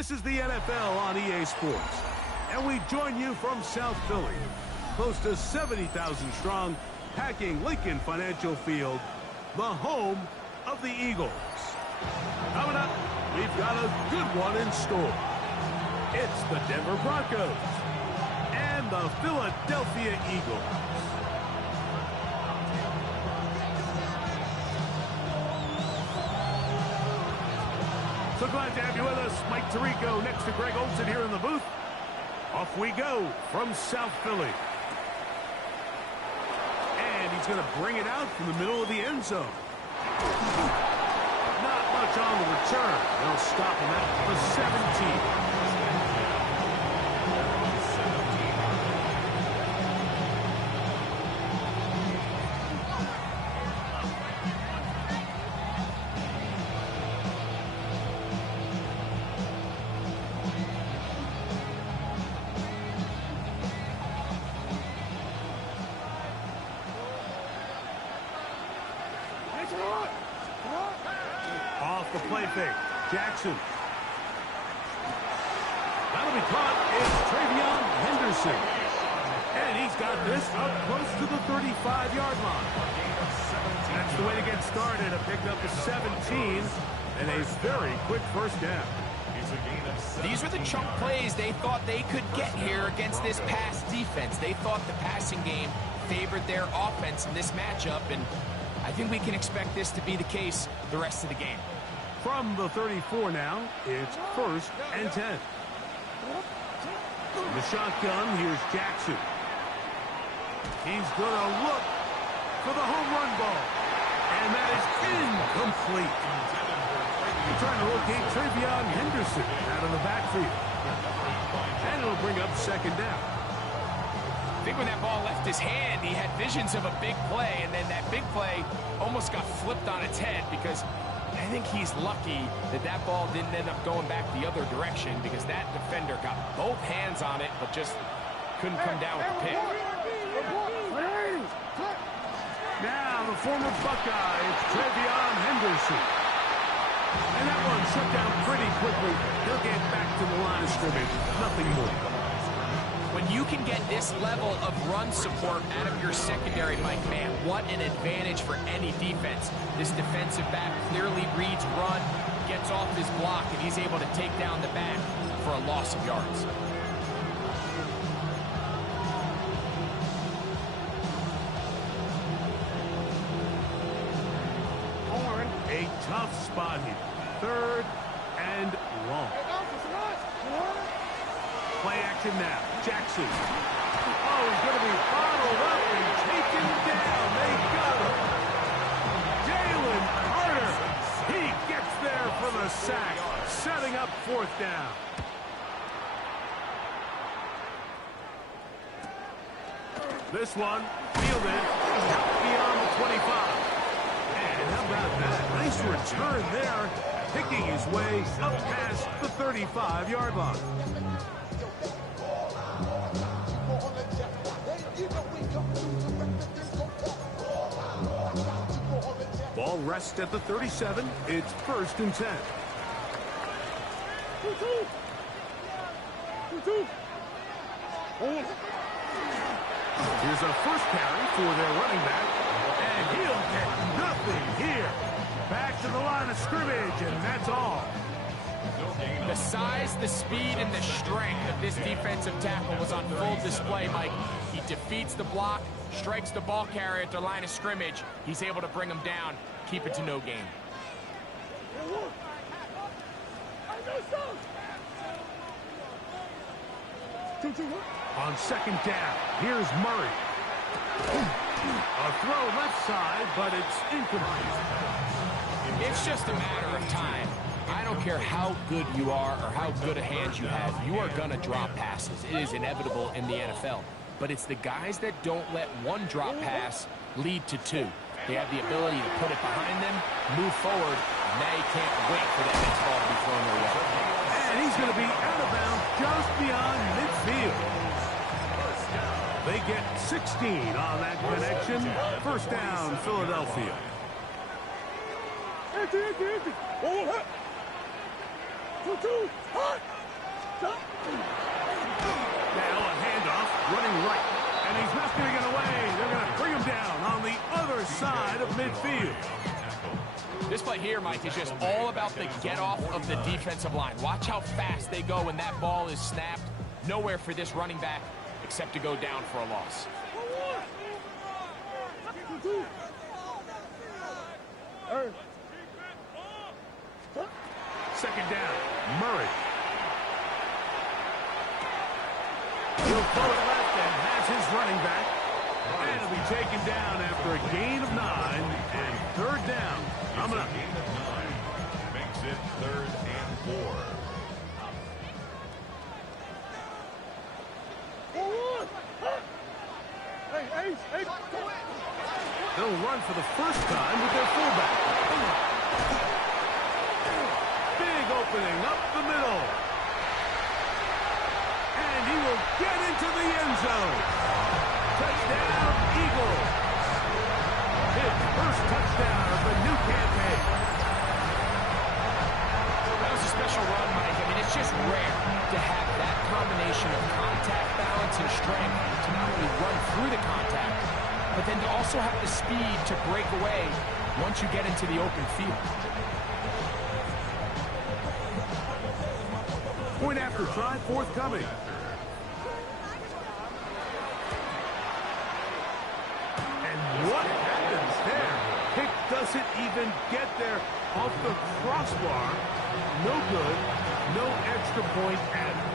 This is the NFL on EA Sports, and we join you from South Philly, close to 70,000 strong, packing Lincoln Financial Field, the home of the Eagles. Coming up, we've got a good one in store. It's the Denver Broncos and the Philadelphia Eagles. So glad to have you with us. Mike Tirico next to Greg Olsen here in the booth. Off we go from South Philly. And he's going to bring it out from the middle of the end zone. Not much on the return. They'll stop him at the 17. Off the play fake. Jackson. That'll be caught. It's Travion Henderson. And he's got this up close to the 35-yard line. That's the way to get started. A pickup of 17 and a very quick first down. These were the chunk plays they thought they could get here against this pass defense. They thought the passing game favored their offense in this matchup, and I think we can expect this to be the case the rest of the game. From the 34 now, it's 1st and 10. In the shotgun, here's Jackson. He's going to look for the home run ball. And that is incomplete. He's trying to locate Travion Henderson out of the backfield. And it'll bring up 2nd down. I think when that ball left his hand, he had visions of a big play, and then that big play almost got flipped on its head because I think he's lucky that that ball didn't end up going back the other direction because that defender got both hands on it but just couldn't come down with the pick. Now the former Buckeye, it's Travion Henderson. And that one shut down pretty quickly. He'll get back to the line of scrimmage. Nothing more. When you can get this level of run support out of your secondary, Mike, man, what an advantage for any defense. This defensive back clearly reads run, gets off his block, and he's able to take down the back for a loss of yards. A tough spot here. 3rd and long. Play action now. Jackson. Oh, he's going to be bottled up and taken down. They got him. Jalen Carter. He gets there for the sack, setting up 4th down. This one fielded out beyond the 25. And how about that? Nice return there, picking his way up past the 35-yard line. Ball rests at the 37. It's 1st and 10. Here's a first carry for their running back. And he'll get nothing here. Back to the line of scrimmage, and that's all. The size, the speed, and the strength of this defensive tackle was on full display, Mike. He defeats the block, strikes the ball carrier at the line of scrimmage. He's able to bring him down, keep it to no gain. On 2nd down, here's Murray. A throw left side, but it's incomplete. It's just a matter of time. I don't care how good you are or how good a hand you have, you are going to drop passes. It is inevitable in the NFL. But it's the guys that don't let one drop pass lead to 2. They have the ability to put it behind them, move forward, and now you can't wait for that next ball to be thrown their way. And he's going to be out of bounds just beyond midfield. They get 16 on that connection. 1st down, Philadelphia. Empty. 2-2. Hot. play here, Mike, is just all about the get-off of the defensive line. Watch how fast they go when that ball is snapped. Nowhere for this running back except to go down for a loss. Second down, Murray. He'll throw it left and has his running back. And it'll be taken down after a gain of 9 and third down. Coming up. Makes it 3rd and 4. They'll run for the first time with their fullback. Big opening up the middle. And he will get into the end zone. Touchdown, Eagles. His first touchdown of the new campaign. That was a special run, Mike. I mean, it's just rare to have that combination of contact, balance, and strength to not only run through the contact, but then to also have the speed to break away once you get into the open field. Point after try forthcoming. What happens there? Pick doesn't even get there off the crossbar. No good. No extra point added.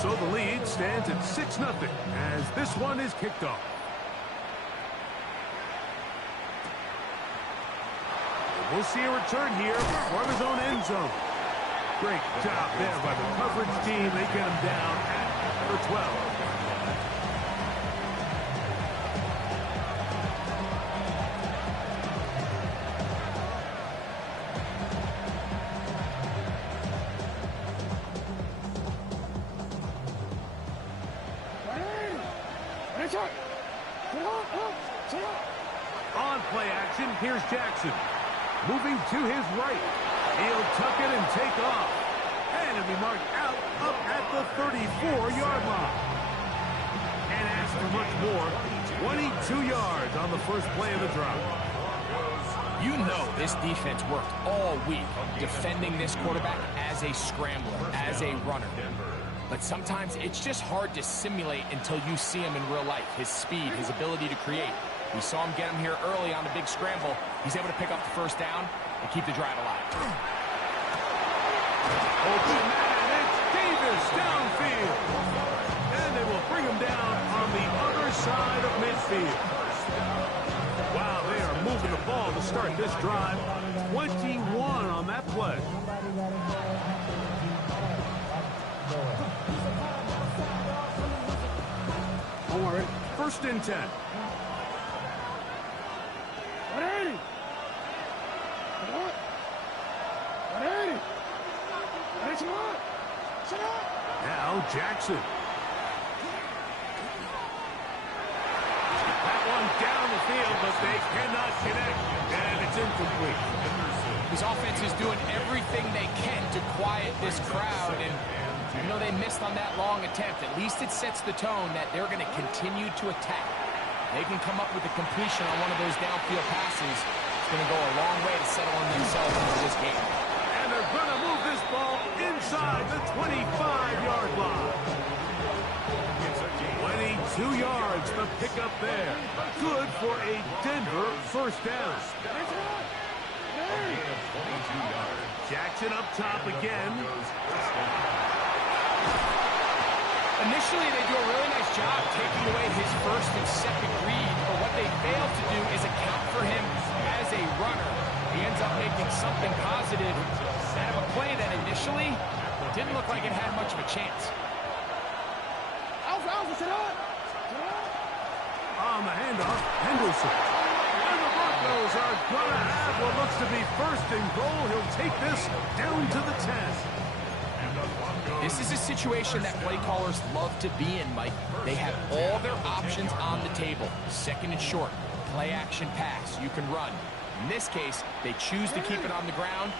So the lead stands at 6-0 as this one is kicked off. We'll see a return here from his own end zone. Great job there by the coverage team. They get him down at number 12. On play action, here's Jackson. Moving to his right. He'll tuck it and take off. And it'll be marked out up at the 34-yard line. And as for much more, 22 yards on the first play of the drive. You know this defense worked all week defending this quarterback as a scrambler, as a runner. But sometimes it's just hard to simulate until you see him in real life. His speed, his ability to create. We saw him get him here early on the big scramble. He's able to pick up the first down and keep the drive alive. Open man, it's Davis downfield. And they will bring him down on the other side of midfield. Wow, they are moving the ball to start this drive. 21 on that play. All right, 1st and 10. 180. 180. Now Jackson. That one down the field, but they cannot connect, and it's incomplete. His offense is doing everything they can to quiet this crowd, and even though they missed on that long attempt, at least it sets the tone that they're going to continue to attack. They can come up with a completion on one of those downfield passes. It's going to go a long way to settling themselves into this game. And they're going to move this ball inside the 25-yard line. 22 yards to pick up there. Good for a Denver first down. Jackson up top again. Initially, they do a really nice job taking away his first and second read, but what they fail to do is account for him as a runner. He ends up making something positive out of a play that initially didn't look like it had much of a chance. On the handoff, Henderson. And the Broncos are going to have what looks to be 1st and goal. He'll take this down to the 10. This is a situation that play callers love to be in, Mike. They have all their options on the table. 2nd and short, play action pass, you can run. In this case, they choose to keep it on the ground,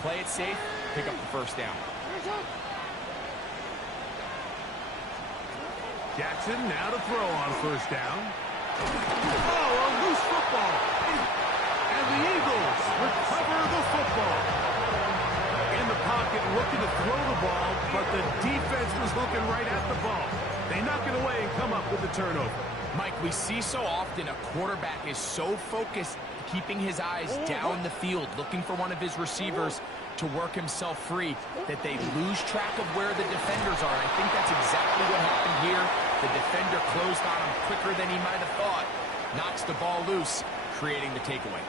play it safe, pick up the first down. Jackson now to throw on first down. Oh, a loose football. And the Eagles recover the football. In the pocket, looking to throw the ball, but the defense was looking right at the ball. They knock it away and come up with the turnover. Mike, we see so often a quarterback is so focused, keeping his eyes down the field, looking for one of his receivers to work himself free, that they lose track of where the defenders are. I think that's exactly what happened here. The defender closed on him quicker than he might have thought. Knocks the ball loose, creating the takeaway.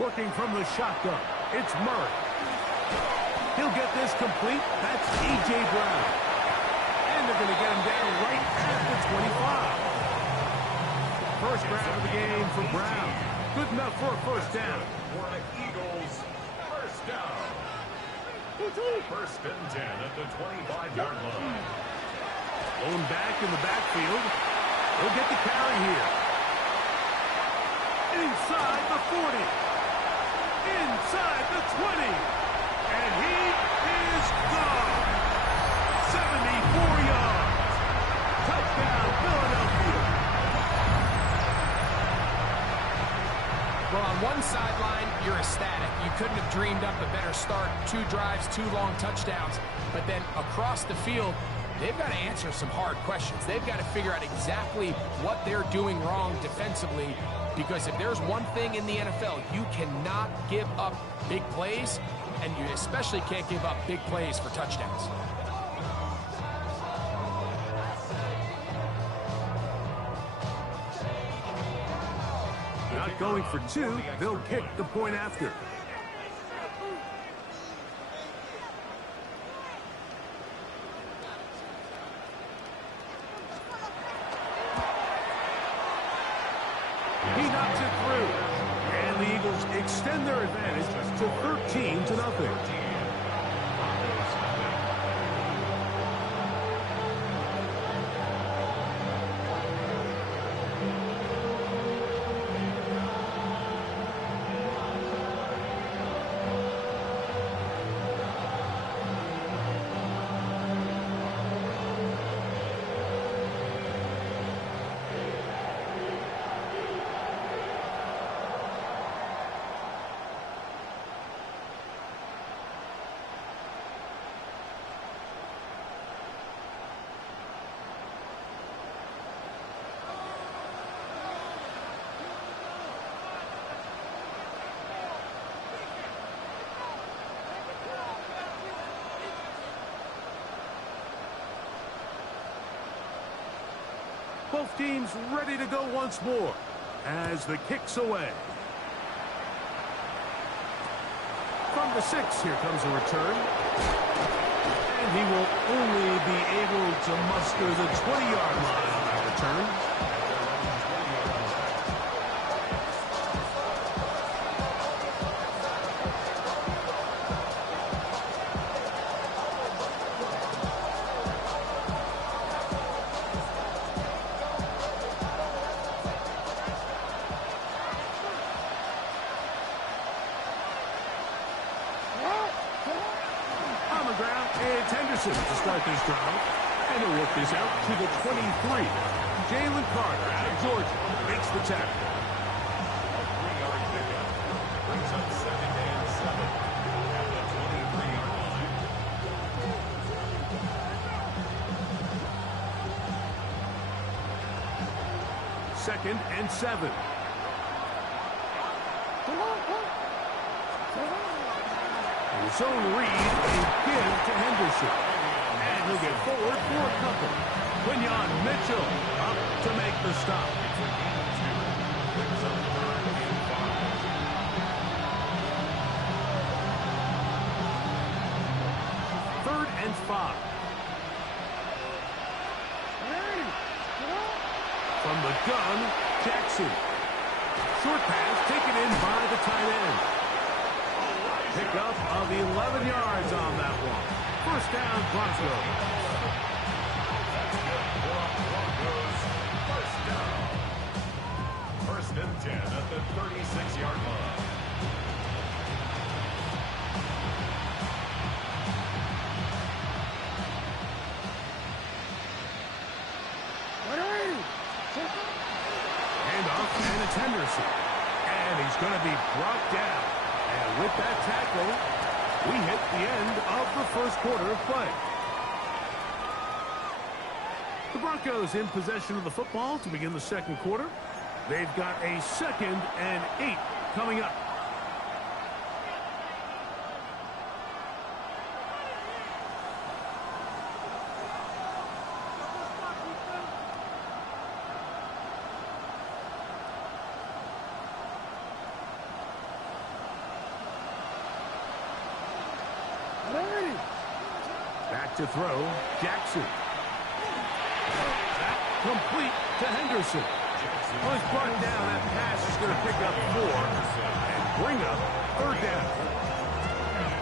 Working from the shotgun, it's Murray. He'll get this complete. That's A.J. Brown. And they're going to get him down right at the 25. First grab of the game for Brown. Good enough for a first down. For the Eagles, first down. First and 10 at the 25-yard line. Going back in the backfield. He'll get the carry here. Inside the 40. Inside the 20. And he is gone. 74 yards. Touchdown, Philadelphia. Well, on one sideline, you're ecstatic. You couldn't have dreamed up a better start. 2 drives, 2 long touchdowns. But then across the field, they've got to answer some hard questions. They've got to figure out exactly what they're doing wrong defensively, because if there's one thing in the NFL, you cannot give up big plays, and you especially can't give up big plays for touchdowns. Not going for 2, they'll kick the point after. He knocks it through. And the Eagles extend their advantage to 13-0. Both teams ready to go once more as the kick's away. From the 6, here comes a return. And he will only be able to muster the 20-yard line on that return. To start this drive, and he'll work this out to the 23. Jalen Carter out of Georgia makes the tackle. A 3-yard pickup brings up 2nd and 7 at the 23-yard line. 2nd and 7. And his own read, a give to Henderson. And he'll get forward for a couple. Quinyon Mitchell up to make the stop. It's a gain of 2. Brings up 3rd and 5. 3rd and 5. From the gun, Jackson. Short pass taken in by the tight end. Pickup of 11 yards on that one. First down, Broncos. and 10 at the 36-yard line. Handoff, and it's Henderson. And he's going to be brought down. And with that tackle, we hit the end of the first quarter of play. The Broncos in possession of the football to begin the second quarter. They've got a 2nd and 8 coming up. Back to throw, Jackson. That complete to Henderson. Well, he's brought down. That pass is going to pick up 4 and bring up 3rd down.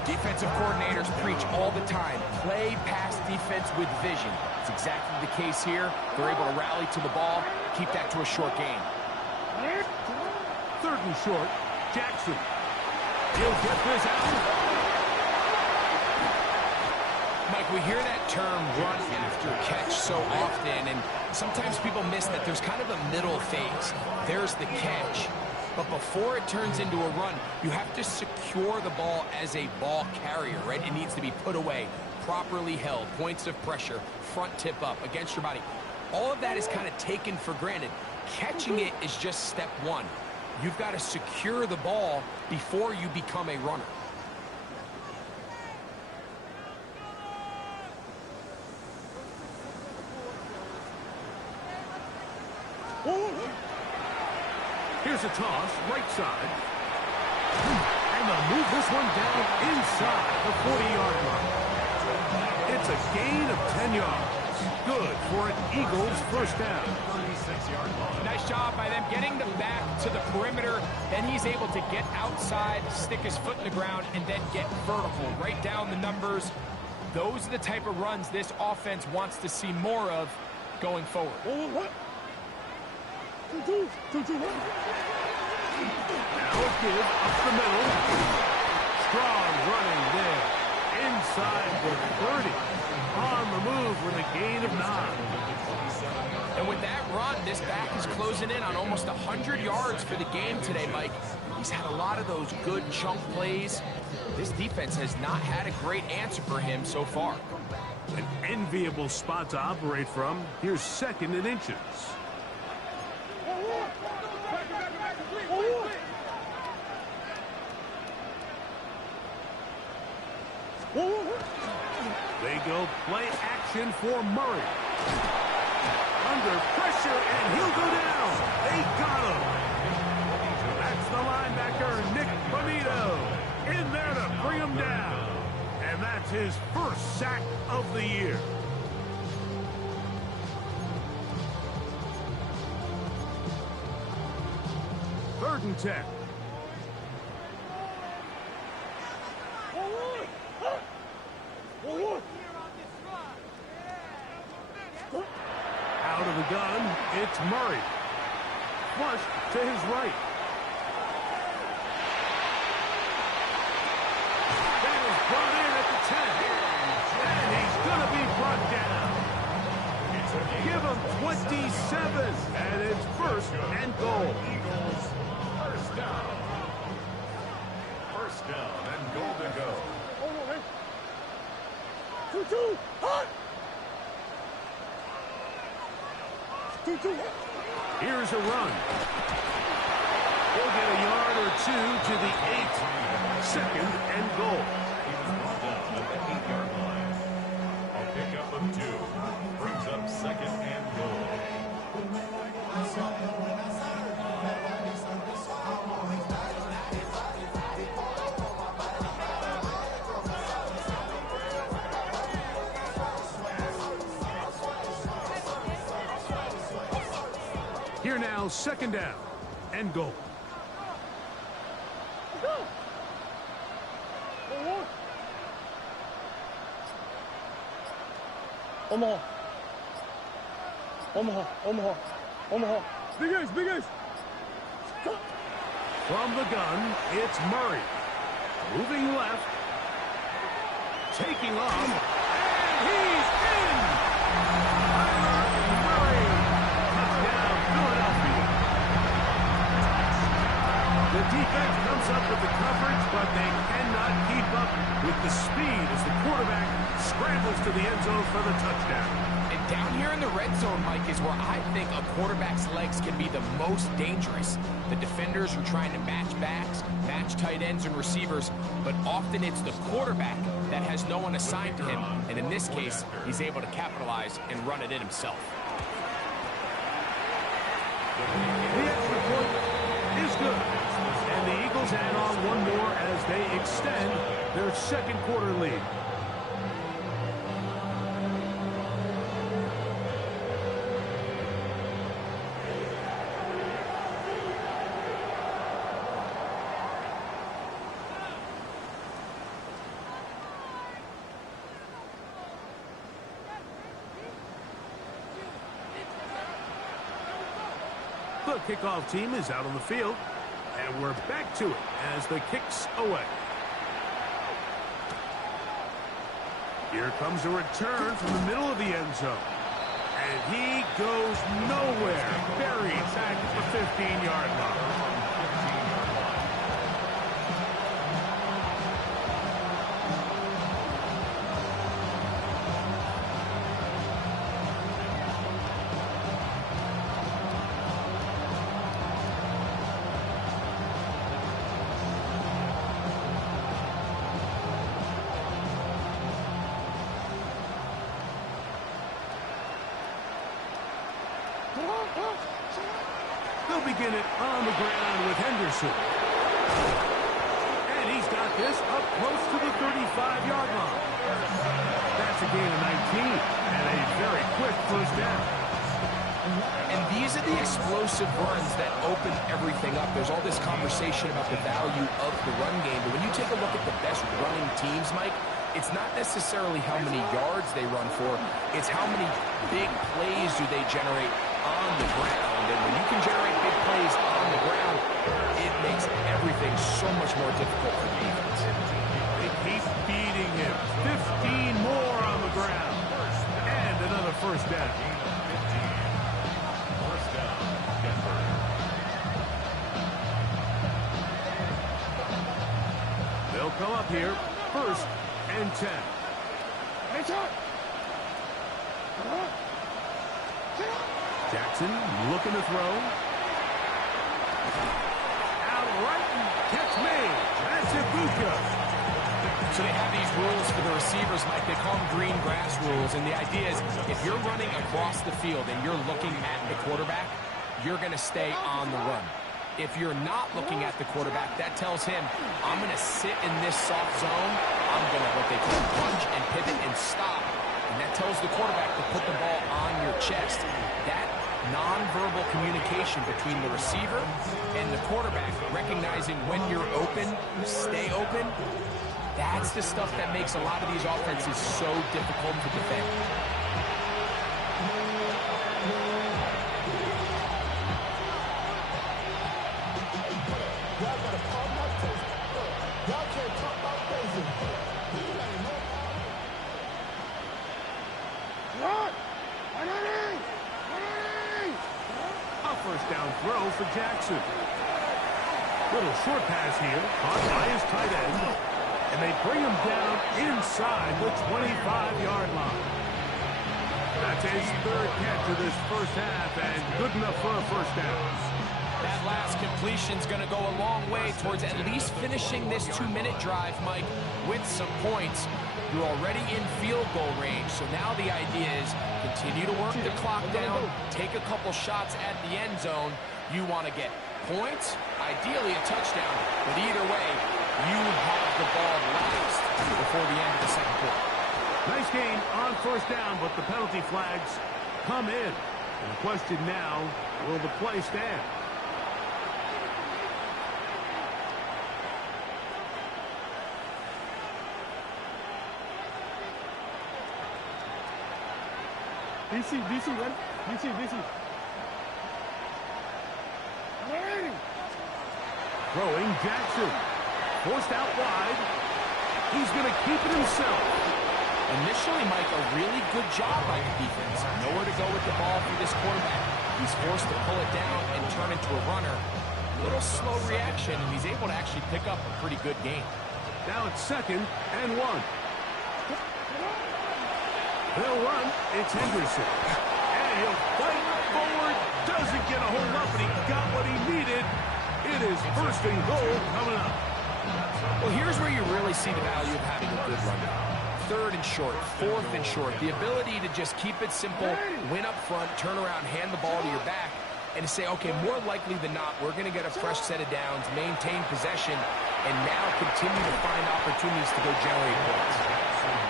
Defensive coordinators preach all the time. Play pass defense with vision. It's exactly the case here. They're able to rally to the ball, keep that to a short gain. 3rd and short, Jackson. He'll get this out. Mike, we hear that term run after catch so often, and sometimes people miss that there's kind of a middle phase. There's the catch, but before it turns into a run, you have to secure the ball as a ball carrier, right? It needs to be put away, properly held, points of pressure, front tip up against your body. All of that is kind of taken for granted. Catching it is just step one. You've got to secure the ball before you become a runner. Here's a toss, right side. And they'll move this one down inside the 40-yard line. It's a gain of 10 yards. Good for an Eagles first down. 36-yard line. Nice job by them getting them back to the perimeter. Then he's able to get outside, stick his foot in the ground, and then get vertical. Right down the numbers. Those are the type of runs this offense wants to see more of going forward. Now a give up the middle. Strong running there. Inside the 30. On the move with a gain of 9. And with that run, this back is closing in on almost 100 yards for the game today, Mike. He's had a lot of those good chunk plays. This defense has not had a great answer for him so far. An enviable spot to operate from. Here's 2nd and inches. They go play action for Murray. Under pressure, and he'll go down. They got him. That's the linebacker, Nick Bonito, in there to bring him down. And that's his first sack of the year. Third and 10. Out of the gun, it's Murray. Flush to his right. That is brought in at the 10. And he's going to be brought down. Give him 27. And it's 1st and goal. Eagles, first down. First down and goal to go. Here's a run. He'll get a yard or 2 to the 8. 2nd and goal. He was brought down at the 8-yard line. A pickup of 2 brings up 2nd and goal. Here now, 2nd down and goal. Omaha. Omaha. Omaha. Omaha. Big Ace. Big Ace. From the gun, it's Murray. Moving left. Taking off. And he's in! Murray! Touchdown, Philadelphia. The defense comes up with the coverage, but they cannot keep up with the speed as the quarterback scrambles to the end zone for the touchdown. And down here in the red zone, Mike, is where I think a quarterback's legs can be the most dangerous. The defenders are trying to match backs, match tight ends and receivers, but often it's the quarterback that has no one assigned to him, and in this case, he's able to capitalize and run it in himself. The extra point is good, and the Eagles add on one more as they extend their second quarter lead. The kickoff team is out on the field, and we're back to it as the kick's away. Here comes a return from the middle of the end zone. And he goes nowhere, buried back at the 15-yard line. They'll begin it on the ground with Henderson. And he's got this up close to the 35-yard line. That's a gain of 19 and a very quick first down. And these are the explosive runs that open everything up. There's all this conversation about the value of the run game, but when you take a look at the best running teams, Mike, it's not necessarily how many yards they run for, it's how many big plays do they generate on the ground. And when you can generate big plays on the ground, it makes everything so much more difficult for the defense. They keep beating him. 15 more on the ground. And another first down. First down, Denver. They'll come up here. First and 10. Jackson looking to throw. Out right and catch made. That's Ibuka. So they have these rules for the receivers, Mike. They call them green grass rules. And the idea is if you're running across the field and you're looking at the quarterback, you're going to stay on the run. If you're not looking at the quarterback, that tells him, I'm going to sit in this soft zone. I'm going to, what they call, punch and pivot and stop. And that tells the quarterback to put the ball on your chest. That nonverbal communication between the receiver and the quarterback, recognizing when you're open, stay open, that's the stuff that makes a lot of these offenses so difficult to defend. First down throw for Jackson. Little short pass here, caught by his tight end, and they bring him down inside the 25-yard line. That's his third catch of this first half, and good enough for a first down. That last completion's going to go a long way towards at least finishing this 2-minute drive, Mike, with some points. You're already in field goal range, so now the idea is continue to work the clock down, take a couple shots at the end zone. You want to get points, ideally a touchdown, but either way, you have the ball last before the end of the second quarter. Nice game on first down, but the penalty flags come in. And the question now, will the play stand? DC, DC, run. DC. Hey! Throwing Jackson. Forced out wide. He's going to keep it himself. Initially, Mike, a really good job by the defense. Nowhere to go with the ball for this quarterback. He's forced to pull it down and turn into a runner. A little slow reaction, and he's able to actually pick up a pretty good game. Now it's 2nd and 1. They'll run. It's Henderson. And he'll fight forward. Doesn't get a hold up, but he got what he needed. It is 1st and goal coming up. Well, here's where you really see the value of having a good runner. 3rd and short, 4th and short. The ability to just keep it simple, win up front, turn around, hand the ball to your back, and to say, okay, more likely than not, we're going to get a fresh set of downs, maintain possession, and now continue to find opportunities to go generate points.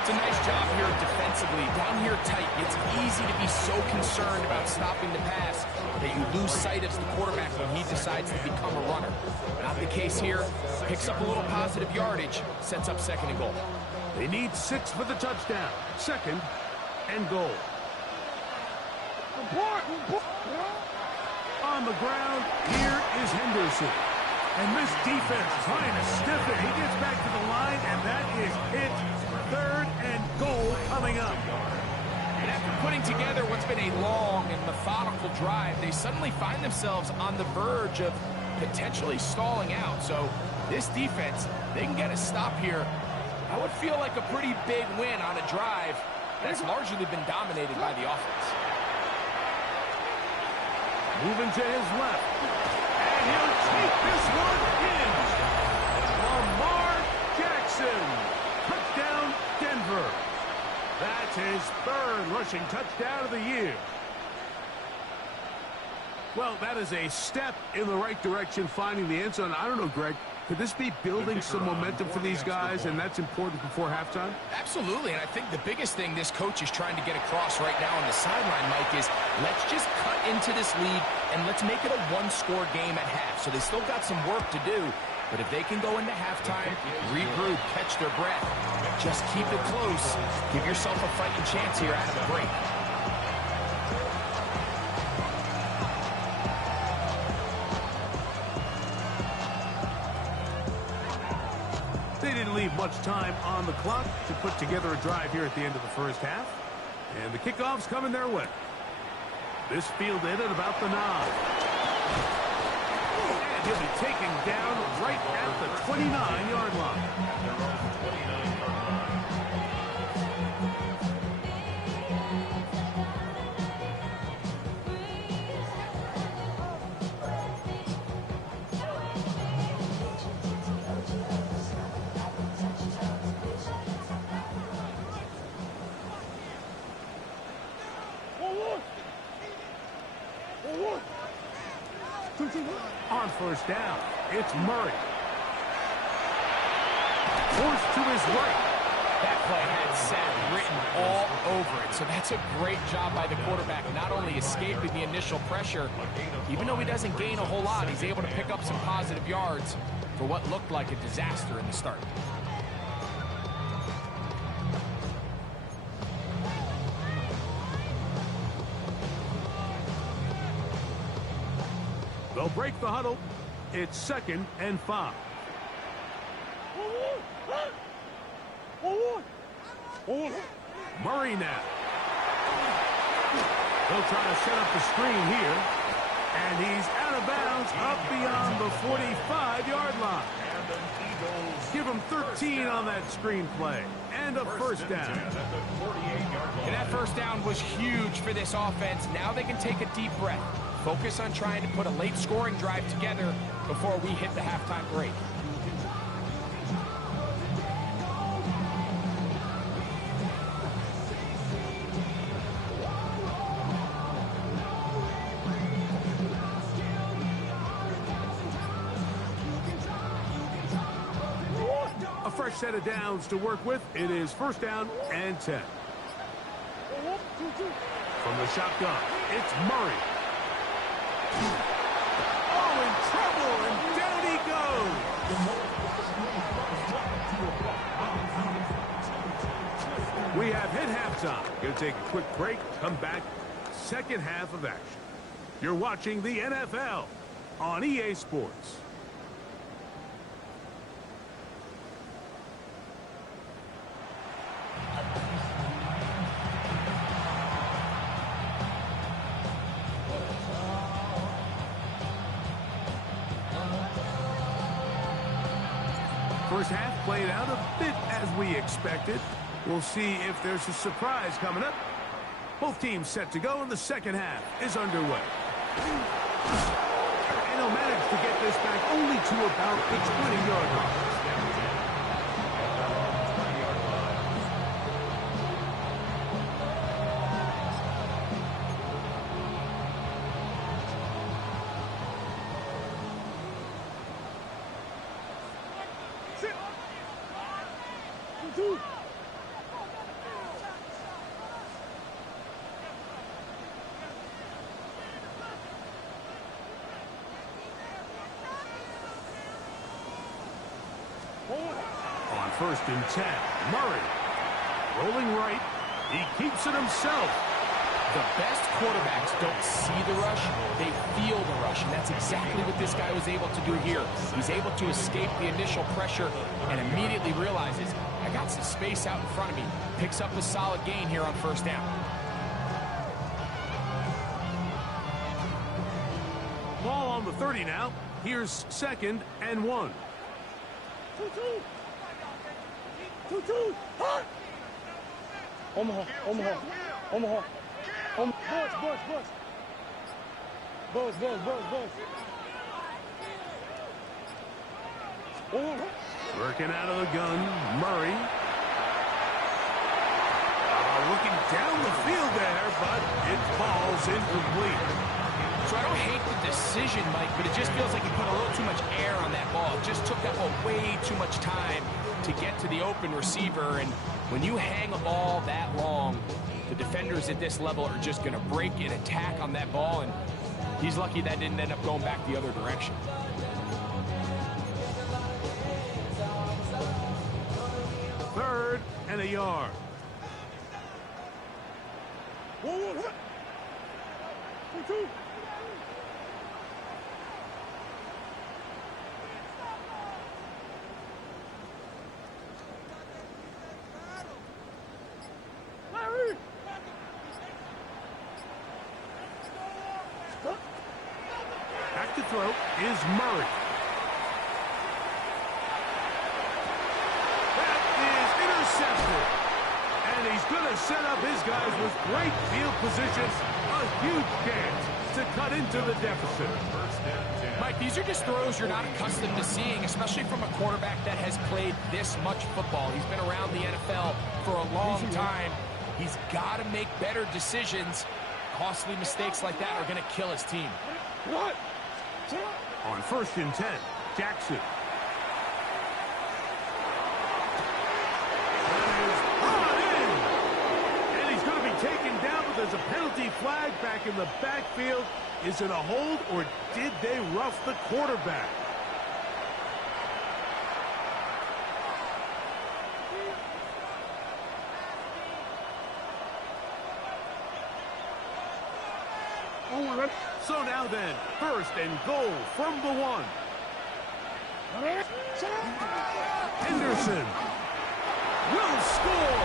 It's a nice job here defensively. Down here tight, it's easy to be so concerned about stopping the pass that you lose sight of the quarterback when he decides to become a runner. Not the case here. Picks up a little positive yardage, sets up 2nd and goal. They need 6 for the touchdown. 2nd and goal. On the ground, here is Henderson. And this defense trying to stiff it. He gets back to the line, and that is it. 3rd and goal coming up. And after putting together what's been a long and methodical drive, they suddenly find themselves on the verge of potentially stalling out. So this defense, they can get a stop here. That would feel like a pretty big win on a drive that's largely been dominated by the offense. Moving to his left. And he'll take this one in. Lamar Jackson. Touchdown, Denver. That's his 3rd rushing touchdown of the year. Well, that is a step in the right direction, finding the end zone. I don't know, Greg. Could this be building some momentum for these guys, and that's important before halftime? Absolutely, and I think the biggest thing this coach is trying to get across right now on the sideline, Mike, is let's just cut into this lead, and let's make it a one-score game at half. So they still got some work to do, but if they can go into halftime, regroup, catch their breath, just keep it close, give yourself a fighting chance here out of the break. They didn't leave much time on the clock to put together a drive here at the end of the 1st half. And the kickoff's coming their way. This fielded at about the 9. And he'll be taken down right at the 29-yard line. On 1st down, it's Murray. Forced to his right. That play had sack written all over it. So that's a great job by the quarterback, not only escaping the initial pressure, even though he doesn't gain a whole lot, he's able to pick up some positive yards for what looked like a disaster in the start. They'll break the huddle. It's 2nd and 5. Murray now. They'll try to set up the screen here. And he's out of bounds up beyond the 45-yard line. Give him 13 on that screen play. And a 1st down. And that 1st down was huge for this offense. Now they can take a deep breath. Focus on trying to put a late scoring drive together before we hit the halftime break. A fresh set of downs to work with. It is 1st down and 10. From the shotgun, it's Murray. Oh, in trouble, and down he goes. We have hit halftime. Going to take a quick break, come back, 2nd half of action. You're watching the NFL on EA Sports. First half played out a bit as we expected. We'll see if there's a surprise coming up. Both teams set to go, and the second half is underway. And he'll manage to get this back only to about the 20-yard line. On 1st and 10, Murray. Rolling right. He keeps it himself. The best quarterbacks don't see the rush, they feel the rush, and that's exactly what this guy was able to do here. He's able to escape the initial pressure and immediately realizes, I got some space out in front of me. Picks up a solid gain here on 1st down. Ball on the 30 now. Here's 2nd and 1. 2-2. Omaha. Buzz. Working out of the gun, Murray. Looking down the field there, but it falls incomplete. So I don't hate the decision, Mike, but it just feels like he put a little too much air on that ball. It just took that ball way too much time to get to the open receiver. And when you hang a ball that long, the defenders at this level are just going to break and attack on that ball. And he's lucky that didn't end up going back the other direction. Third and a yard. Back to throw is Murray. That is intercepted. And he's going to set up his guys with great field position. A huge chance to cut into the deficit. Mike, these are just throws you're not accustomed to seeing, especially from a quarterback that has played this much football. He's been around the NFL for a long time. He's got to make better decisions. Costly mistakes like that are going to kill his team. What? On 1st and 10, Jackson. And he's going to be taken down, but there's a penalty flag back in the backfield. Is it a hold, or did they rough the quarterback? So now then, 1st and goal from the 1. Henderson will score.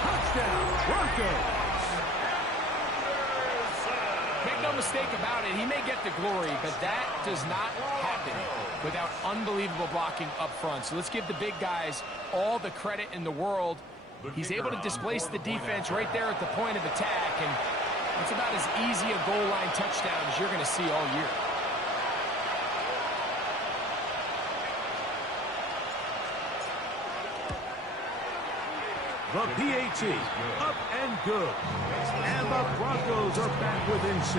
Touchdown, Broncos. Make no mistake about it, he may get the glory, but that does not happen without unbelievable blocking up front. So let's give the big guys all the credit in the world. He's able to displace the defense right there at the point of attack, and it's about as easy a goal line touchdown as you're going to see all year. The PAT, up and good. And the Broncos are back within 6.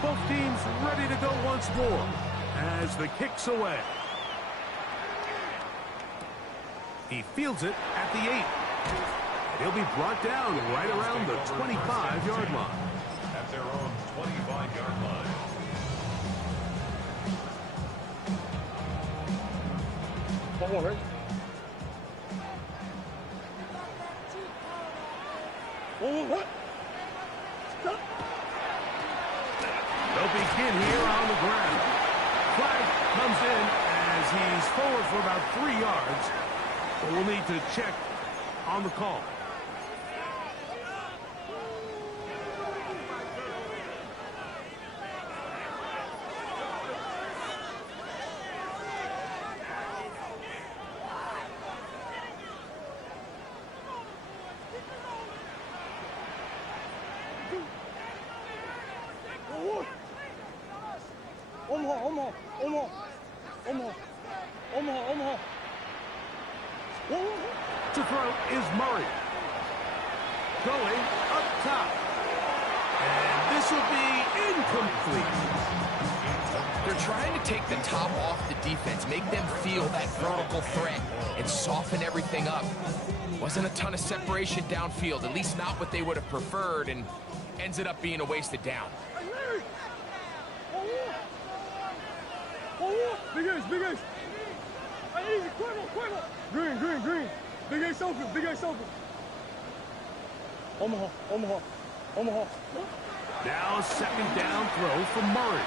Both teams ready to go once more as the kick's away. He fields it at the 8. He'll be brought down right around the 25-yard line. At their own 25-yard line. One more, right? What? They'll begin here on the ground. Flag comes in as he's forward for about 3 yards. But we'll need to check on the call. Omaha. To throw is Murray. Going up top. And this will be incomplete. They're trying to take the top off the defense, make them feel that vertical threat, and soften everything up. Wasn't a ton of separation downfield, at least not what they would have preferred, and ends up being a wasted down. Big Ace. Easy, quick. Green. Big Ace open. Omaha. Now a second down throw from Murray.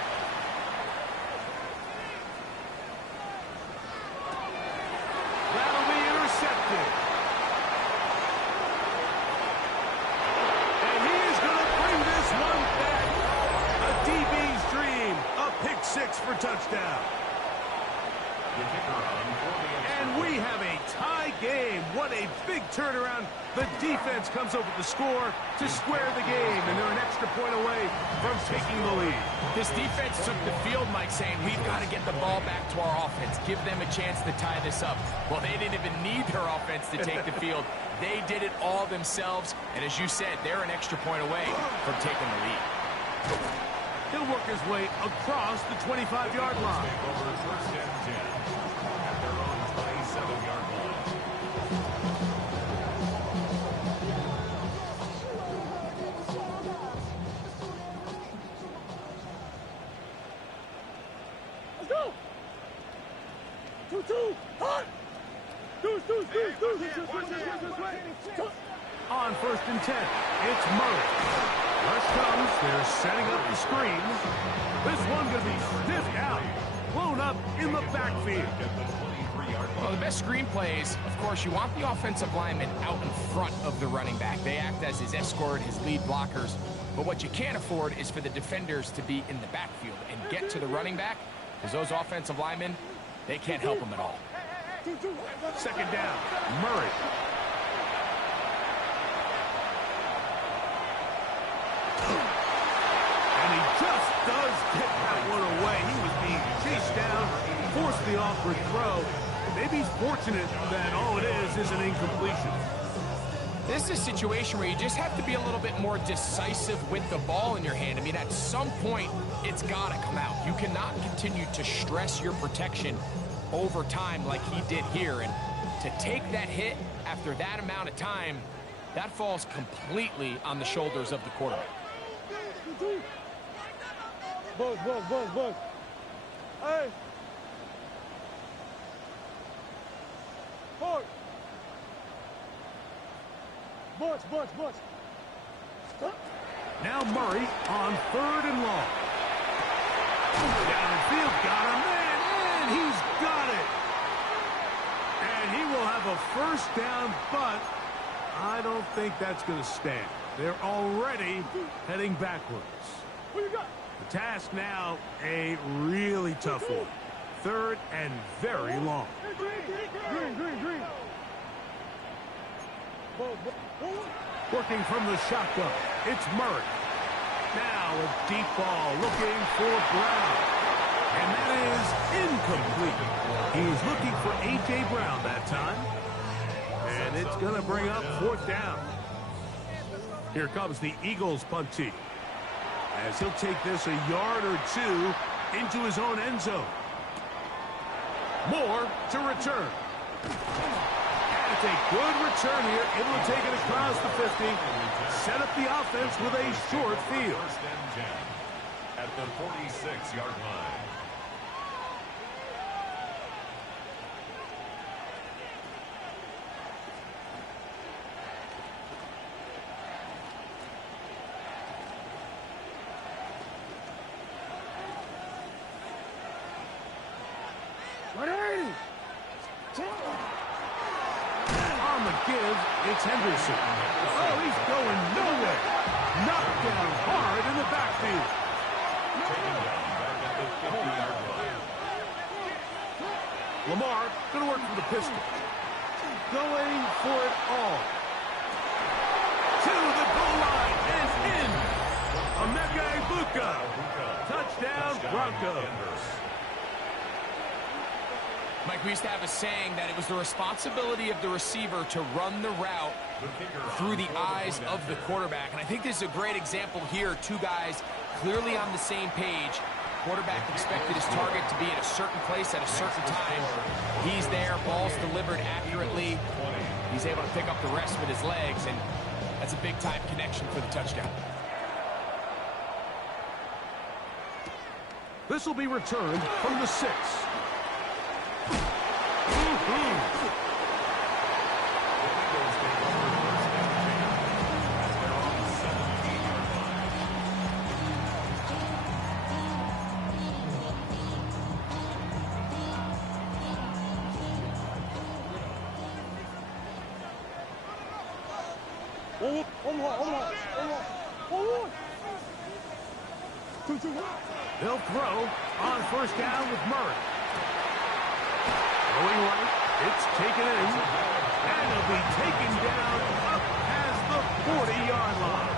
That'll be intercepted. And he is going to bring this one back. A DB's dream. A pick six for touchdown. And we have a tie game. What a big turnaround. The defense comes up with the score to square the game, and they're an extra point away from taking the lead. This defense took the field, Mike, saying we've got to get the ball back to our offense, give them a chance to tie this up. Well, they didn't even need their offense to take the field. They did it all themselves, and as you said, they're an extra point away from taking the lead. He'll work his way across the 25-yard line. Over first and 10 at their own 27-yard line. Let's go. 2-2. Hot. Deuce. On first and 10, it's Murray. Rush comes, they're setting up the screens. This one going to be sniffed out, blown up in the backfield. Well, the best screen plays, of course, you want the offensive lineman out in front of the running back. They act as his escort, his lead blockers. But what you can't afford is for the defenders to be in the backfield and get to the running back, because those offensive linemen, they can't help them at all. Second down, Murray. And he just does get that one away. He was being chased down, forced the awkward throw. Maybe he's fortunate that all it is an incompletion. This is a situation where you just have to be a little bit more decisive with the ball in your hand. I mean, at some point, it's got to come out. You cannot continue to stress your protection over time like he did here. And to take that hit after that amount of time, that falls completely on the shoulders of the quarterback. Buzz. Hey. Hard. Bunch. Now Murray on third and long. Downfield, got him, and he's got it. And he will have a first down, but I don't think that's going to stand. They're already heading backwards. The task now, a really tough one. Third and very long. Green. Working from the shotgun, it's Murray. Now a deep ball looking for Brown. And that is incomplete. He's looking for A.J. Brown that time. And it's going to bring up fourth down. Here comes the Eagles punt team, as he'll take this a yard or two into his own end zone. Moore to return. And it's a good return here, able to take it across the 50, set up the offense with a short field. First and 10 at the 46-yard line. On the give, it's Henderson. Oh, he's going nowhere. Knocked down hard in the backfield. Taken down back at the 50-yard line. Lamar going to work for the pistol. Going for it all. To the goal line and in. Emeka Egbuka. Touchdown, Broncos. Mike, we used to have a saying that it was the responsibility of the receiver to run the route through the eyes of the quarterback. And I think this is a great example here. Two guys clearly on the same page. Quarterback expected his target to be at a certain place at a certain time. He's there, ball's delivered accurately. He's able to pick up the rest with his legs, and that's a big-time connection for the touchdown. This will be returned from the 6. They'll throw on first down with Murray. Going right, it's taken in, and it'll be taken down up past the 40-yard line.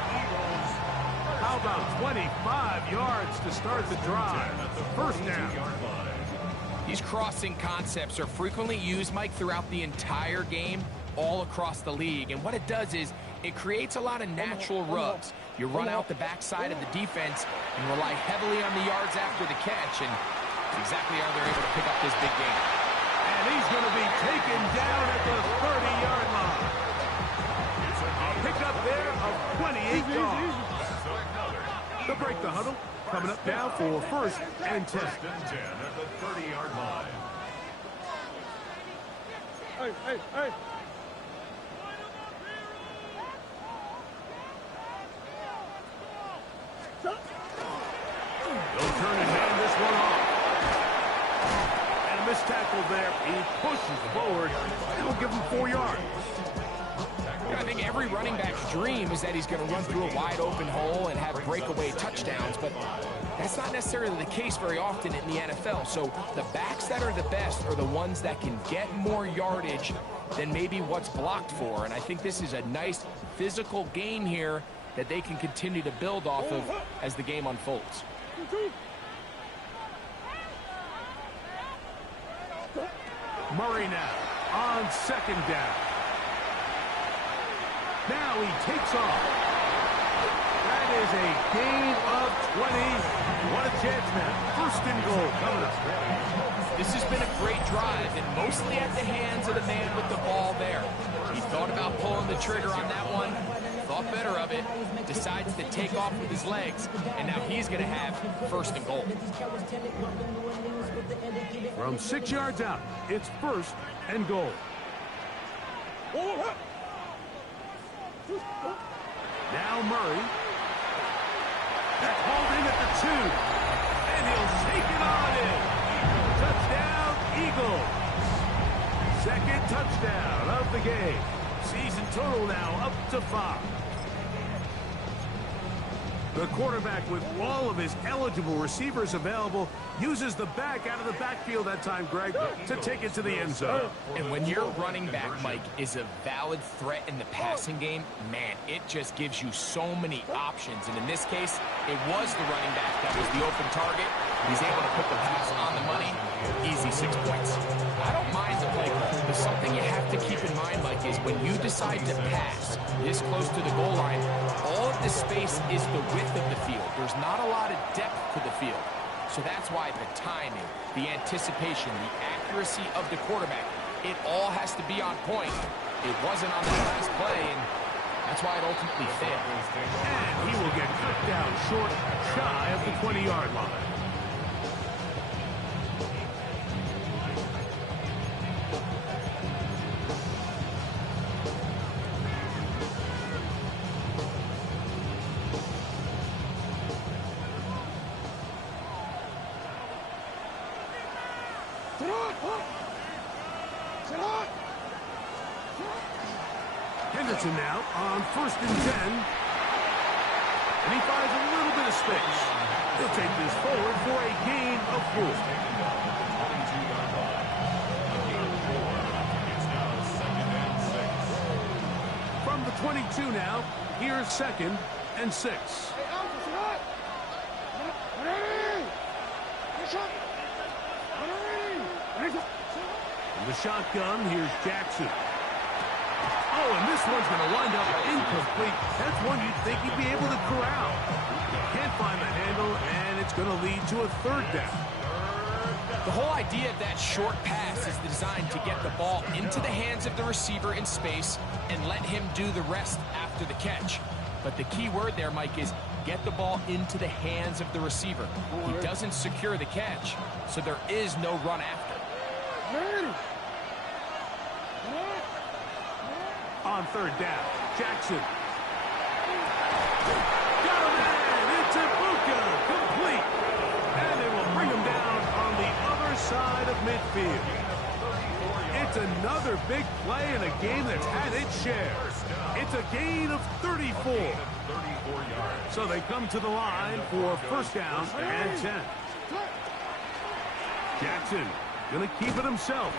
How about 25 yards to start the drive? First down. These crossing concepts are frequently used, Mike, throughout the entire game, all across the league. And what it does is it creates a lot of natural rubs. You run out the backside of the defense and rely heavily on the yards after the catch, and it's exactly how they're able to pick up this big game. And he's going to be taken down at the 30-yard line. A pickup there of 28 yards. They'll break the huddle. Coming up now for first and 10. First and 10 at the 30-yard line. Hey. They'll turn and hand this one off. And a missed tackle there. He pushes forward. It'll give him 4 yards. I think every running back's dream is that he's going to run through a wide open hole and have breakaway touchdowns, but that's not necessarily the case very often in the NFL. So the backs that are the best are the ones that can get more yardage than maybe what's blocked for. And I think this is a nice physical game here that they can continue to build off of as the game unfolds. Murray now on second down. Now he takes off. That is a gain of 20. What a chance now. First and goal coming up. This has been a great drive, and mostly at the hands of the man with the ball there. He thought about pulling the trigger on that one, thought better of it, decides to take off with his legs, and now he's going to have first and goal. From 6 yards out, it's first and goal. Now Murray. That's hauled in at the 2. And he'll take it on in. Touchdown, Eagles. Second touchdown of the game. Season total now up to 5. The quarterback, with all of his eligible receivers available, uses the back out of the backfield that time, Greg, to take it to the end zone. And when your running back, Mike, is a valid threat in the passing game, man, it just gives you so many options. And in this case, it was the running back that was the open target. He's able to put the pass on the money. Easy 6 points. I don't mind the play call, but something you have to keep in mind, Mike, is when you decide to pass this close to the goal line, all of the space is the width of the field. There's not a lot of depth to the field. So that's why the timing, the anticipation, the accuracy of the quarterback, it all has to be on point. It wasn't on that last play, and that's why it ultimately failed. And he will get cut down short, shy of the 20-yard line. Henderson now on first and 10. And he finds a little bit of space. He'll take this forward for a gain of 4. From the 22 now, here's second and 6. shotgun. Here's Jackson. Oh, and this one's going to wind up incomplete. That's one you'd think he'd be able to corral. Can't find the handle, and it's going to lead to a third down. The whole idea of that short pass is designed to get the ball into the hands of the receiver in space and let him do the rest after the catch. But the key word there, Mike, is get the ball into the hands of the receiver. He doesn't secure the catch, so there is no run after. On third down, Jackson. Got him in! It's Ibuka! Complete! And they will bring him down on the other side of midfield. It's another big play in a game that's had its share. It's a gain of 34. So they come to the line for first down and 10. Jackson going to keep it himself.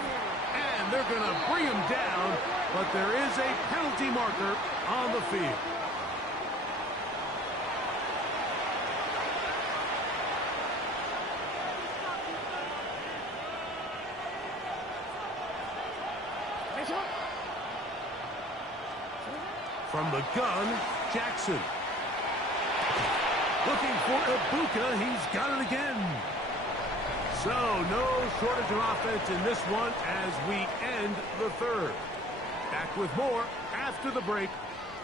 And they're going to bring him down, but there is a penalty marker on the field. From the gun, Jackson. Looking for Ibuka. He's got it again. So, no shortage of offense in this one as we end the third. Back with more after the break.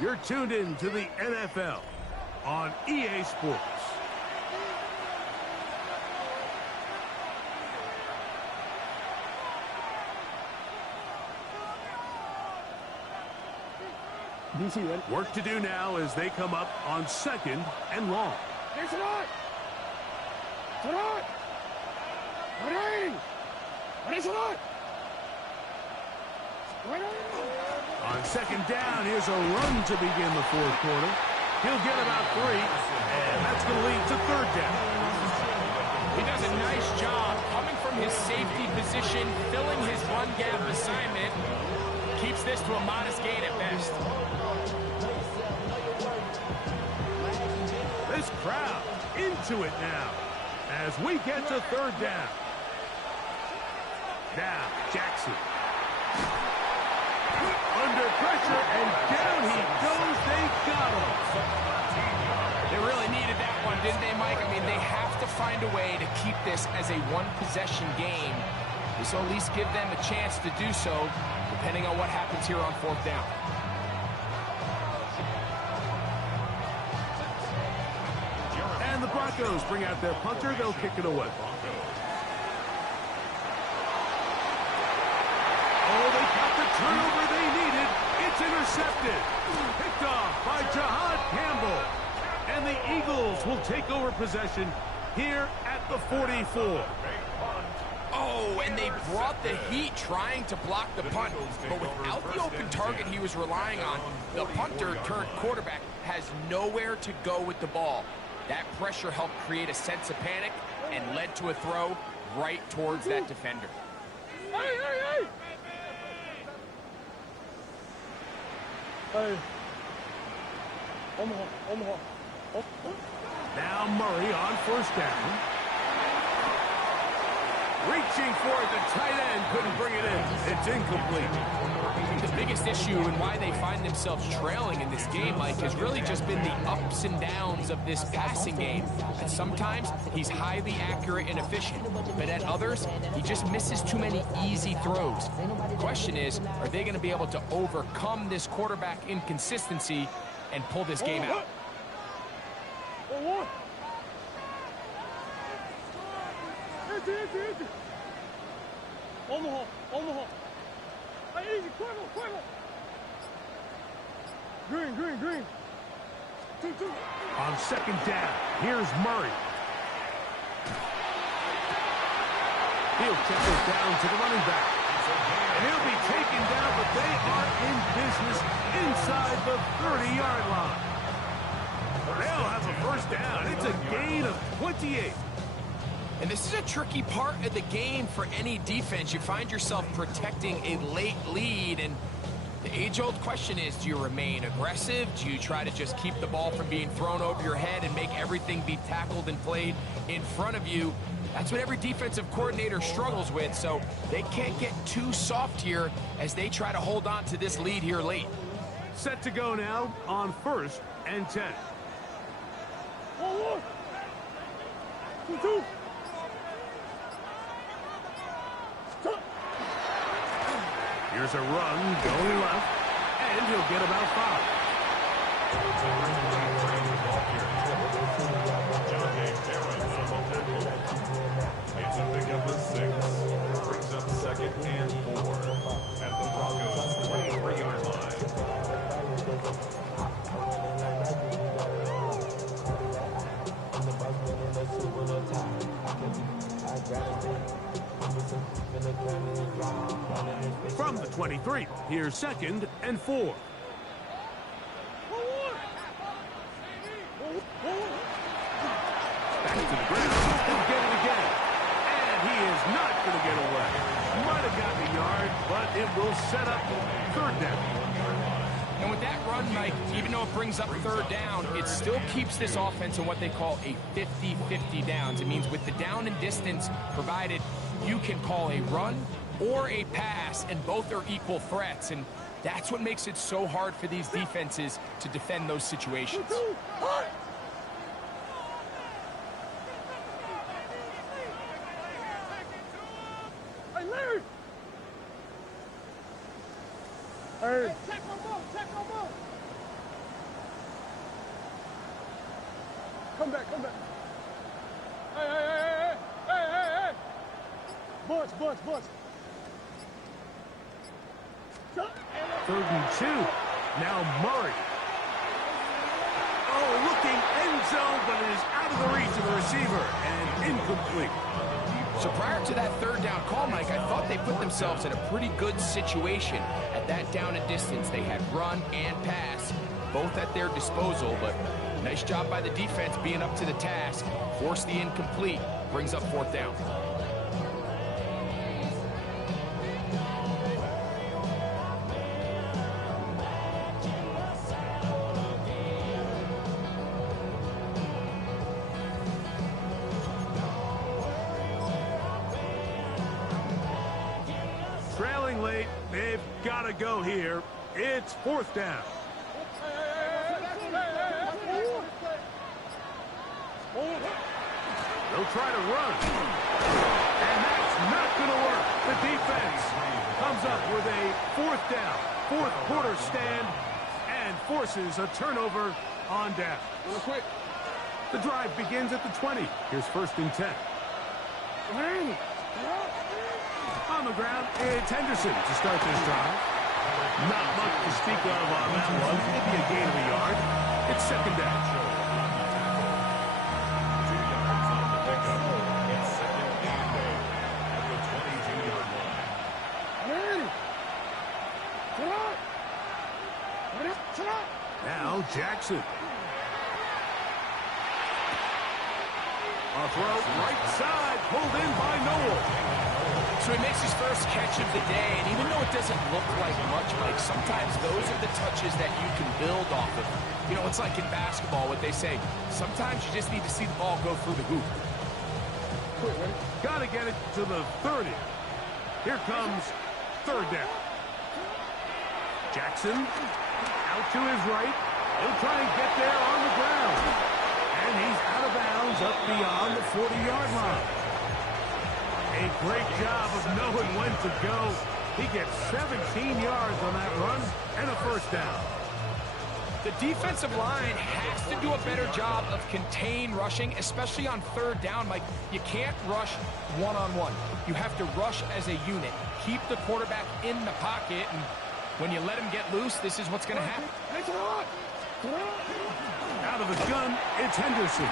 You're tuned in to the NFL on EA Sports. Work to do now as they come up on second and long. On second down, here's a run to begin the fourth quarter. He'll get about 3, and that's going to lead to third down. He does a nice job coming from his safety position, filling his run gap assignment. Keeps this to a modest gain at best. This crowd into it now as we get to third down. Now, Jackson. Under pressure, and down he goes. They got him. They really needed that one, didn't they, Mike? I mean, they have to find a way to keep this as a one-possession game. This will at least give them a chance to do so, depending on what happens here on fourth down. And the Broncos bring out their punter. They'll kick it away. Oh, they got the turnover they needed. It's intercepted. Picked off by Jahad Campbell. And the Eagles will take over possession here at the 44. Oh, and they brought the heat trying to block the punt. But without the open target he was relying on, the punter turned quarterback has nowhere to go with the ball. That pressure helped create a sense of panic and led to a throw right towards that defender. Hey. Omaha. Now Murray on first down. Reaching for it, the tight end couldn't bring it in. It's incomplete. I think the biggest issue and why they find themselves trailing in this game, Mike, has really just been the ups and downs of this passing game. And sometimes he's highly accurate and efficient, but at others, he just misses too many easy throws. The question is, are they going to be able to overcome this quarterback inconsistency and pull this game out? Omaha. Hey, easy, quick. Green. 2. On second down, here's Murray. He'll check it down to the running back. And he'll be taken down, but they are in business inside the 30-yard line. They'll have a first down. It's a gain of 28. And this is a tricky part of the game for any defense. You find yourself protecting a late lead, and The age-old question is, do you remain aggressive? Do you try to just keep the ball from being thrown over your head and make everything be tackled and played in front of you? That's what every defensive coordinator struggles with, so they can't get too soft here as they try to hold on to this lead here late. Set to go now on 1st and 10. 1-1. 2-2. Here's a run going left, and he'll get about 5. It's a pickup of 6. Brings up 2nd and 4 at the Broncos 23-yard line. From the 23, here's 2nd and 4. Back to the ground. He'll get it again. And he is not going to get away. Might have gotten a yard, but it will set up 3rd down. And with that run, Mike, even though it brings up 3rd down, it still keeps this offense in what they call a 50-50 downs. It means with the down and distance provided, you can call a run or a pass, and both are equal threats. And that's what makes it so hard for these defenses to defend those situations. Hey, Larry! Hey, check no more, check no more. Come back, come back. Hey, hey, hey, hey, hey, hey, hey. Bunch. 3rd and 2. Now Murray. Oh, looking end zone, but it is out of the reach of the receiver and incomplete. So prior to that 3rd down call, Mike, I thought they put themselves in a pretty good situation at that down and distance. They had run and pass, both at their disposal, but nice job by the defense being up to the task. Force the incomplete, brings up 4th down. Trailing late, they've got to go here. It's 4th down. They'll try to run. And that's not going to work. The defense comes up with a 4th down, 4th quarter stand, and forces a turnover on down. Real quick. The drive begins at the 20. Here's 1st and 10. On the ground, it's Henderson to start this drive. Not much to speak of on that one. Maybe a gain of a yard. It's 2nd down. 2 yards on the pickup. It's 2nd and 8 at the 22-yard line. Now Jackson. A throw right side, pulled in by Noel. So he makes his first catch of the day, and even though it doesn't look like much, Mike, sometimes those are the touches that you can build off of. You know, it's like in basketball, what they say, sometimes you just need to see the ball go through the hoop. Got to get it to the 30. Here comes 3rd down. Jackson out to his right. He'll try and get there on the ground. And he's out of bounds up beyond the 40-yard line. A great job of knowing when to go. He gets 17 yards on that run and a 1st down. The defensive line has to do a better job of contain rushing, especially on 3rd down. Like, you can't rush one-on-one. You have to rush as a unit. Keep the quarterback in the pocket, and when you let him get loose, this is what's going to happen. Out of the gun, it's Henderson.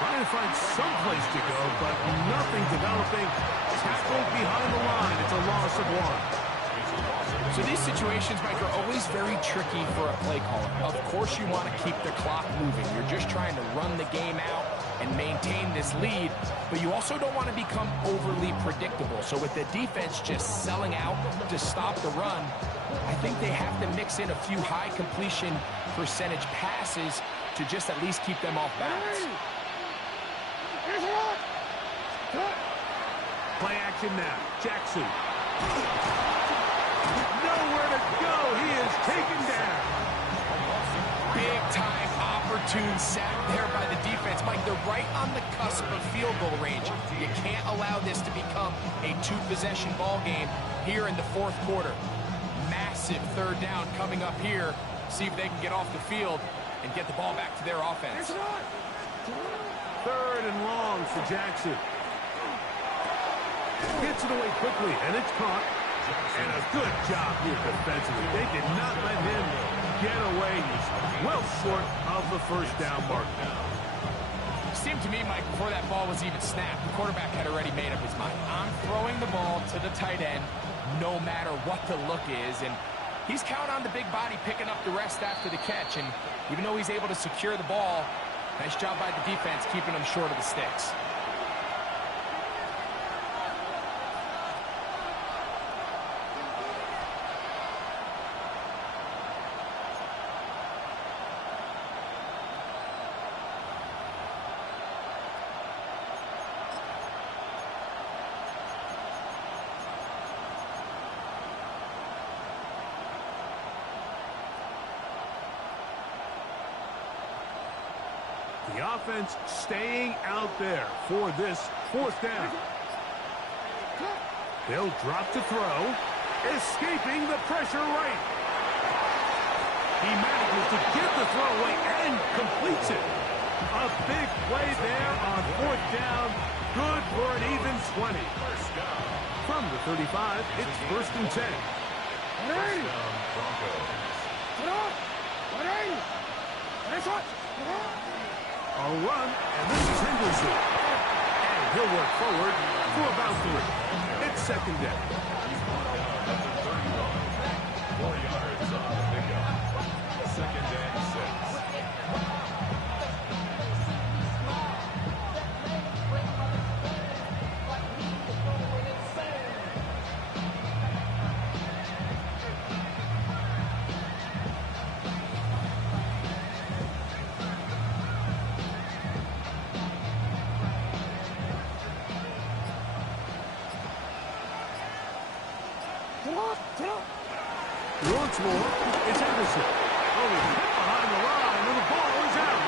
Trying to find some place to go, but nothing developing. Tackled behind the line. It's a loss of 1. So these situations, Mike, are always very tricky for a play caller. Of course you want to keep the clock moving. You're just trying to run the game out. and maintain this lead, but you also don't want to become overly predictable. So with the defense just selling out to stop the run, I think they have to mix in a few high completion percentage passes to just at least keep them off balance. Play action now. Jackson. Nowhere to go. He is taken down. Big time opportune sack there by the defense. Mike, they're right on the cusp of field goal range. You can't allow this to become a two-possession ball game here in the fourth quarter. Massive third down coming up here. See if they can get off the field and get the ball back to their offense. Third and long for Jackson. Gets it away quickly, and it's caught. And a good job here defensively. They did not let him get away. He's well short of the first down mark. It seemed to me, Mike, before that ball was even snapped, the quarterback had already made up his mind. I'm throwing the ball to the tight end no matter what the look is. And he's counting on the big body picking up the rest after the catch. And even though he's able to secure the ball, nice job by the defense keeping him short of the sticks. The offense staying out there for this fourth down. They'll drop to throw. Escaping the pressure right. He manages to get the throw away and completes it. A big play there on fourth down. Good for an even 20. From the 35, it's first and 10. A run, and this is Henderson. And he'll work forward for about 3. It's second down. 4 yards on the pickup. Second and 6. Once more, it's Henderson. Oh, he's hit behind the line, and the ball is out.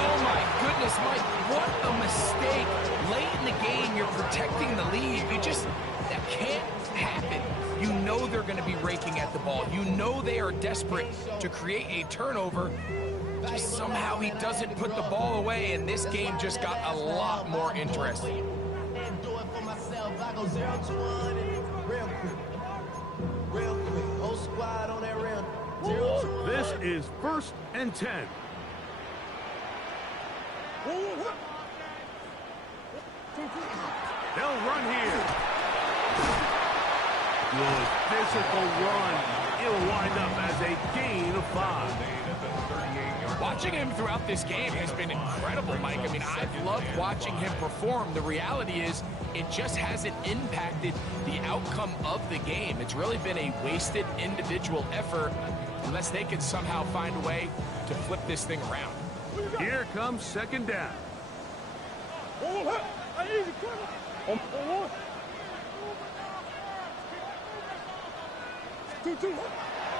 Oh, my goodness, Mike, what a mistake. Late in the game, you're protecting the lead. That can't happen. You know they're going to be raking at the ball. You know they are desperate to create a turnover. Just somehow he doesn't put the ball away, and this game just got a lot more interesting. I go 0 to 1 real quick. Real quick. Whole squad on that rail. 0 to 1. This is first and 10. They'll run here. Good physical run. It'll wind up as a gain of 5. Watching him throughout this game has been incredible, Mike. I mean, I've loved watching him perform. The reality is it just hasn't impacted the outcome of the game. It's really been a wasted individual effort unless they can somehow find a way to flip this thing around. Here comes second down.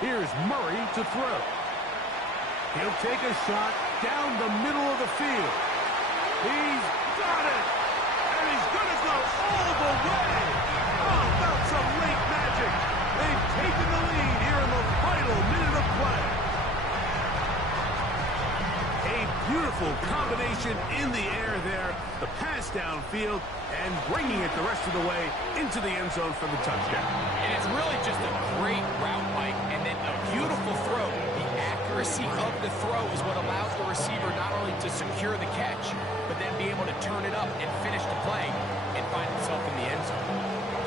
Here's Murray to throw. He'll take a shot down the middle of the field. He's got it! And he's going to go all the way! How about some late magic? They've taken the lead here in the final minute of play. A beautiful combination in the air there. The pass downfield and bringing it the rest of the way into the end zone for the touchdown. And it's really just a great route, Mike, and then a beautiful throw. The accuracy of the throw is what allows the receiver not only to secure the catch, but then be able to turn it up and finish the play and find himself in the end zone.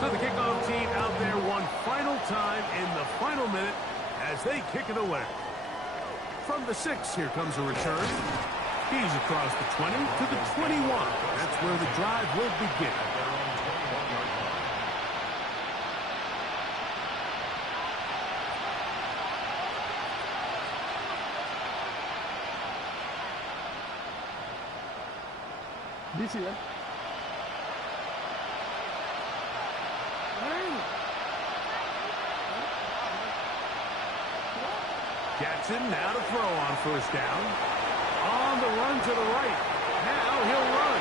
So the kickoff team out there one final time in the final minute as they kick it away. From the 6, here comes a return. He's across the 20 to the 21. That's where the drive will begin. DC, eh? Jackson now to throw on first down. On the run to the right. Now he'll run.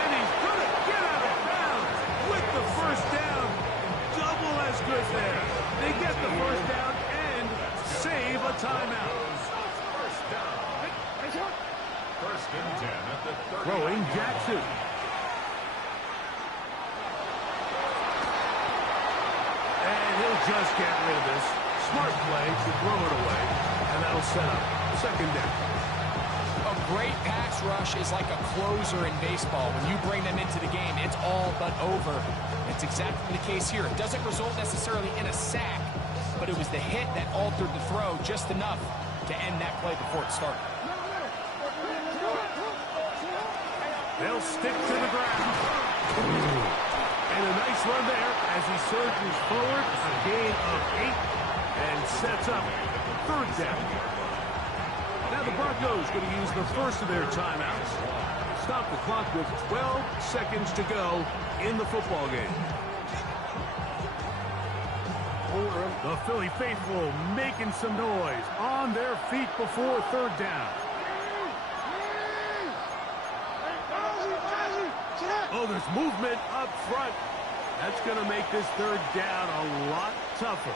And he's going to get out of bounds with the first down. Double as good there. They get the first down and save a timeout. First down. First and 10 at the 30. Throwing Jackson. And he'll just get rid of this. Smart play to throw it away. And that'll set up second down. A great pass rush is like a closer in baseball. When you bring them into the game, it's all but over. It's exactly the case here. It doesn't result necessarily in a sack, but it was the hit that altered the throw just enough to end that play before it started. They'll stick to the ground. And a nice run there as he surges forward. A gain of 8 and sets up third down. Now the Broncos going to use the first of their timeouts. Stop the clock with 12 seconds to go in the football game. The Philly faithful making some noise on their feet before third down. Oh, there's movement up front. That's going to make this third down a lot tougher.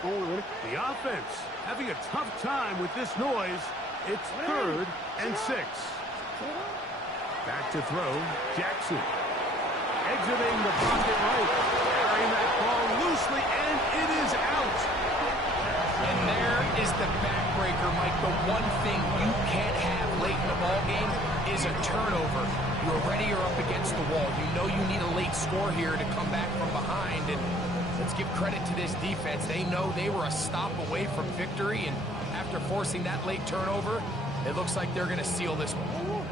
The offense having a tough time with this noise. It's third and 6. Back to throw, Jackson. Exiting the pocket right. Carrying that ball loosely, and it is out. And there is the backbreaker, Mike. The one thing you can't have late in the ball game is a turnover. You're already up against the wall. You know you need a late score here to come back from behind. And let's give credit to this defense. They know they were a stop away from victory. And after forcing that late turnover, it looks like they're going to seal this one.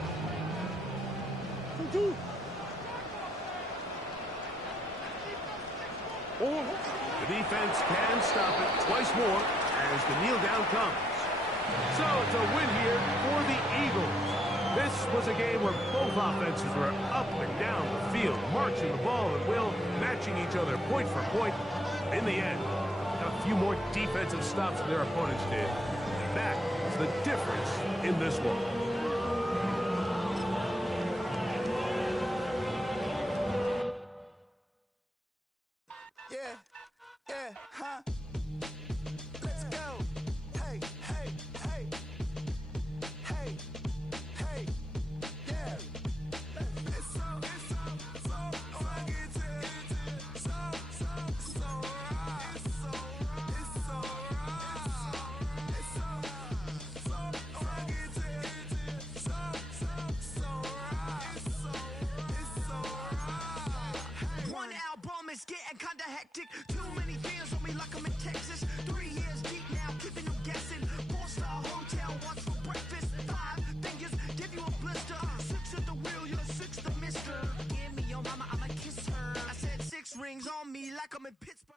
The defense can stop it twice more as the kneel down comes. So it's a win here for the Eagles. This was a game where both offenses were up and down the field, marching the ball at will, matching each other point for point. In the end, a few more defensive stops than their opponents did. And that is the difference in this one. Let's go. Hey, hey, hey. Hey, hey, yeah. It's so fucking so right. It's so right. It's so fucking so right. One album is getting kinda hectic. Too many fans on me like I'm in Texas. 3 years deep now, keeping them guessing. 4-star hotel, what's for breakfast? 5 fingers, give you a blister. 6 at the wheel, you're 6 the mister. Give me your mama, I'ma kiss her. I said 6 rings on me like I'm in Pittsburgh.